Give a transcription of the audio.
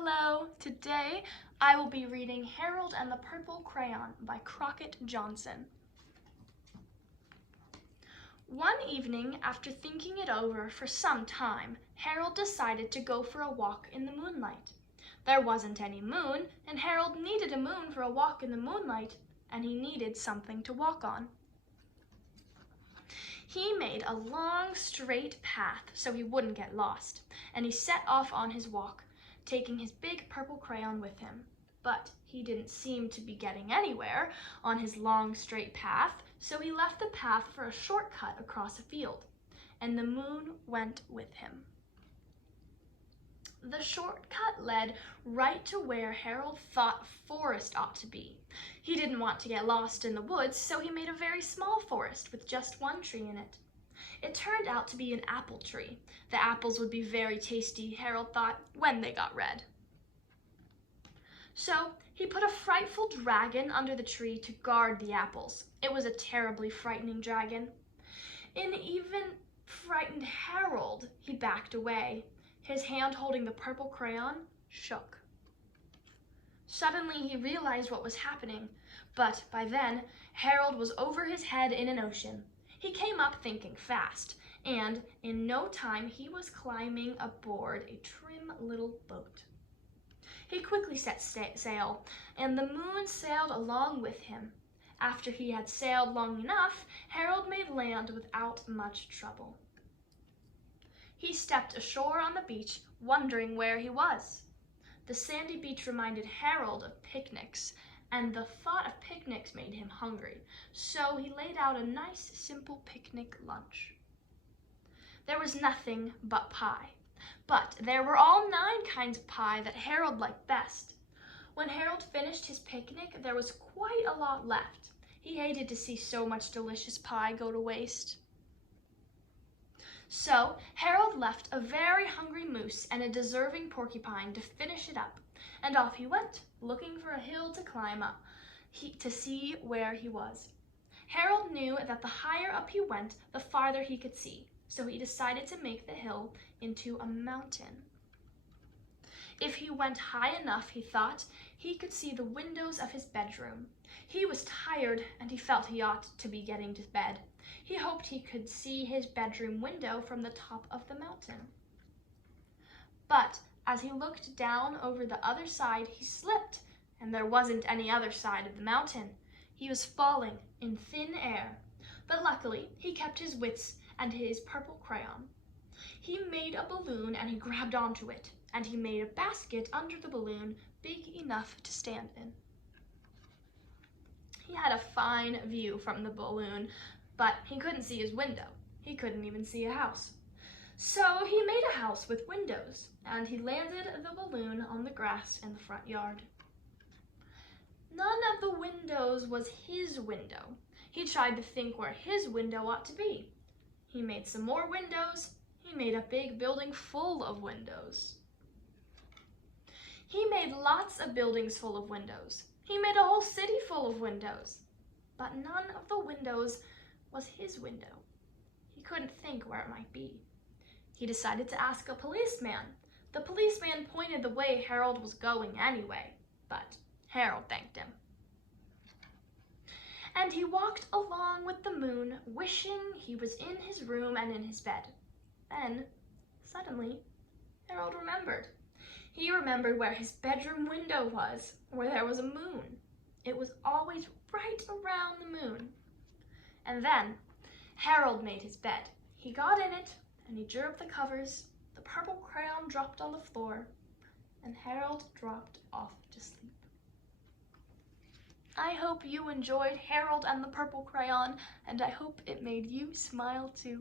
Hello! Today I will be reading Harold and the Purple Crayon by Crockett Johnson. One evening, after thinking it over for some time, Harold decided to go for a walk in the moonlight. There wasn't any moon, and Harold needed a moon for a walk in the moonlight, and he needed something to walk on. He made a long, straight path so he wouldn't get lost, and he set off on his walk, taking his big purple crayon with him. But he didn't seem to be getting anywhere on his long, straight path, so he left the path for a shortcut across a field, and the moon went with him. The shortcut led right to where Harold thought a forest ought to be. He didn't want to get lost in the woods, so he made a very small forest with just one tree in it. It turned out to be an apple tree. The apples would be very tasty, Harold thought, when they got red. So he put a frightful dragon under the tree to guard the apples. It was a terribly frightening dragon. In even frightened Harold, he backed away. His hand holding the purple crayon shook. Suddenly he realized what was happening, but by then Harold was over his head in an ocean. He came up thinking fast, and in no time he was climbing aboard a trim little boat. He quickly set sail, and the moon sailed along with him. After he had sailed long enough, Harold made land without much trouble. He stepped ashore on the beach, wondering where he was. The sandy beach reminded Harold of picnics, and the thought of picnics made him hungry, so he laid out a nice, simple picnic lunch. There was nothing but pie, but there were all 9 kinds of pie that Harold liked best. When Harold finished his picnic, there was quite a lot left. He hated to see so much delicious pie go to waste. So Harold left a very hungry moose and a deserving porcupine to finish it up, and off he went, looking for a hill to climb up to see where he was. Harold knew that the higher up he went, the farther he could see, so he decided to make the hill into a mountain. If he went high enough, he thought, he could see the windows of his bedroom. He was tired, and he felt he ought to be getting to bed. He hoped he could see his bedroom window from the top of the mountain. But as he looked down over the other side, he slipped, and there wasn't any other side of the mountain. He was falling in thin air, but luckily he kept his wits and his purple crayon. He made a balloon and he grabbed onto it, and he made a basket under the balloon big enough to stand in. He had a fine view from the balloon, but he couldn't see his window. He couldn't even see a house. So he made a house with windows, and he landed the balloon on the grass in the front yard. None of the windows was his window. He tried to think where his window ought to be. He made some more windows. He made a big building full of windows. He made lots of buildings full of windows. He made a whole city full of windows. But none of the windows was his window. He couldn't think where it might be. He decided to ask a policeman. The policeman pointed the way Harold was going anyway, but Harold thanked him. And he walked along with the moon, wishing he was in his room and in his bed. Then, suddenly, Harold remembered. He remembered where his bedroom window was, where there was a moon. It was always right around the moon. And then Harold made his bed. He got in it, and he drew up the covers. The purple crayon dropped on the floor, and Harold dropped off to sleep. I hope you enjoyed Harold and the Purple Crayon, and I hope it made you smile too.